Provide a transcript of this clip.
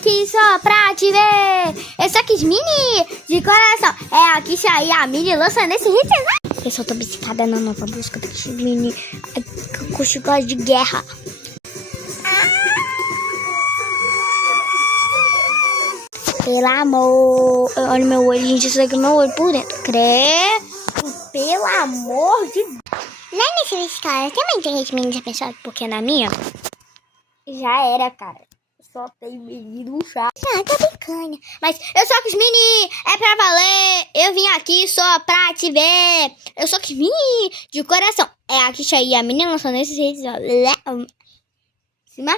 aqui só pra te ver. Eu sou Kiss Mini de coração. É aqui sair a Mini lançando esse hit, né? Eu só tô obcecada na nova música da Kiss Mini com chiclete de guerra. Pelo amor. Olha meu olho, gente. Isso aqui é meu olho por dentro. Pelo amor de Deus. Não é nesse vídeo, cara. Também tem gente menina pensado porque na minha já era, cara. Só tem menino chato. Ah, tá brincando. Mas eu sou Kiss Mini. É pra valer. Eu vim aqui só pra te ver. Eu sou Kiss Mini de coração. É aqui aí a menina lançando esses vídeos. Ó. Cima.